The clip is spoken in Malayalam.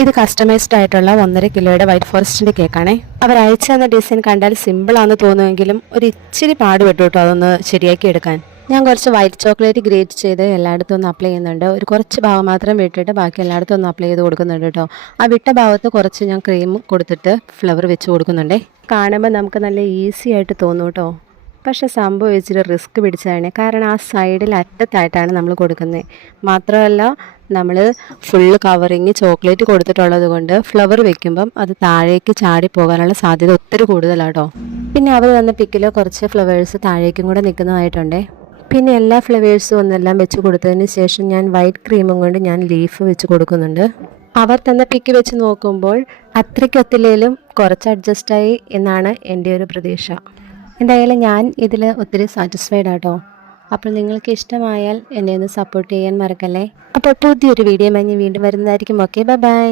ഇത് കസ്റ്റമൈസ്ഡ് ആയിട്ടുള്ള 1.5 കിലോയുടെ വൈറ്റ് ഫോറസ്റ്റിൻ്റെ കേക്കാണേ. അവർ അയച്ചു തന്ന ഡിസൈൻ കണ്ടാൽ സിമ്പിളാണെന്ന് തോന്നുമെങ്കിലും ഒരു ഇച്ചിരി പാടുപെട്ടു കേട്ടോ അതൊന്ന് ശരിയാക്കി എടുക്കാൻ. ഞാൻ കുറച്ച് വൈറ്റ് ചോക്ലേറ്റ് ഗ്രേറ്റ് ചെയ്ത് എല്ലായിടത്തും ഒന്ന് അപ്ലൈ ചെയ്യുന്നുണ്ട്. ഒരു കുറച്ച് ഭാഗം മാത്രം വിട്ടിട്ട് ബാക്കി എല്ലായിടത്തും ഒന്ന് അപ്ലൈ ചെയ്ത് കൊടുക്കുന്നുണ്ട് കേട്ടോ. ആ വിട്ട ഭാഗത്ത് കുറച്ച് ഞാൻ ക്രീം കൊടുത്തിട്ട് ഫ്ലവർ വെച്ച് കൊടുക്കുന്നുണ്ടേ. കാണുമ്പോൾ നമുക്ക് നല്ല ഈസി ആയിട്ട് തോന്നും കേട്ടോ. പക്ഷെ സംഭവം വെച്ചിട്ട് റിസ്ക് പിടിച്ചതാണ്. കാരണം ആ സൈഡിൽ അറ്റത്തായിട്ടാണ് നമ്മൾ കൊടുക്കുന്നത്. മാത്രമല്ല നമ്മൾ ഫുള്ള് കവറിങ് ചോക്ലേറ്റ് കൊടുത്തിട്ടുള്ളത് കൊണ്ട് ഫ്ലവർ വെക്കുമ്പം അത് താഴേക്ക് ചാടിപ്പോകാനുള്ള സാധ്യത ഒത്തിരി കൂടുതലാട്ടോ. പിന്നെ അവർ തന്ന പിക്കിൽ കുറച്ച് ഫ്ലവേഴ്സ് താഴേക്കും കൂടെ നിൽക്കുന്നതായിട്ടുണ്ടേ. പിന്നെ എല്ലാ ഫ്ലവേഴ്സും ഒന്നെല്ലാം വെച്ച് കൊടുത്തതിന് ശേഷം ഞാൻ വൈറ്റ് ക്രീമും കൊണ്ട് ഞാൻ ലീഫ് വെച്ച് കൊടുക്കുന്നുണ്ട്. അവർ തന്ന പിക്ക് വെച്ച് നോക്കുമ്പോൾ അത്രയ്ക്കൊത്തില്ലേലും കുറച്ച് അഡ്ജസ്റ്റായി എന്നാണ് എൻ്റെ ഒരു പ്രതീക്ഷ. എന്തായാലും ഞാൻ ഇതിൽ ഒത്തിരി സാറ്റിസ്ഫൈഡ് ആട്ടോ. അപ്പോൾ നിങ്ങൾക്ക് ഇഷ്ടമായാൽ എന്നെ ഒന്ന് സപ്പോർട്ട് ചെയ്യാൻ മറക്കല്ലേ. അപ്പോൾ പുതിയൊരു വീഡിയോ വീണ്ടും വരുന്നതായിരിക്കും. Okay, bye bye.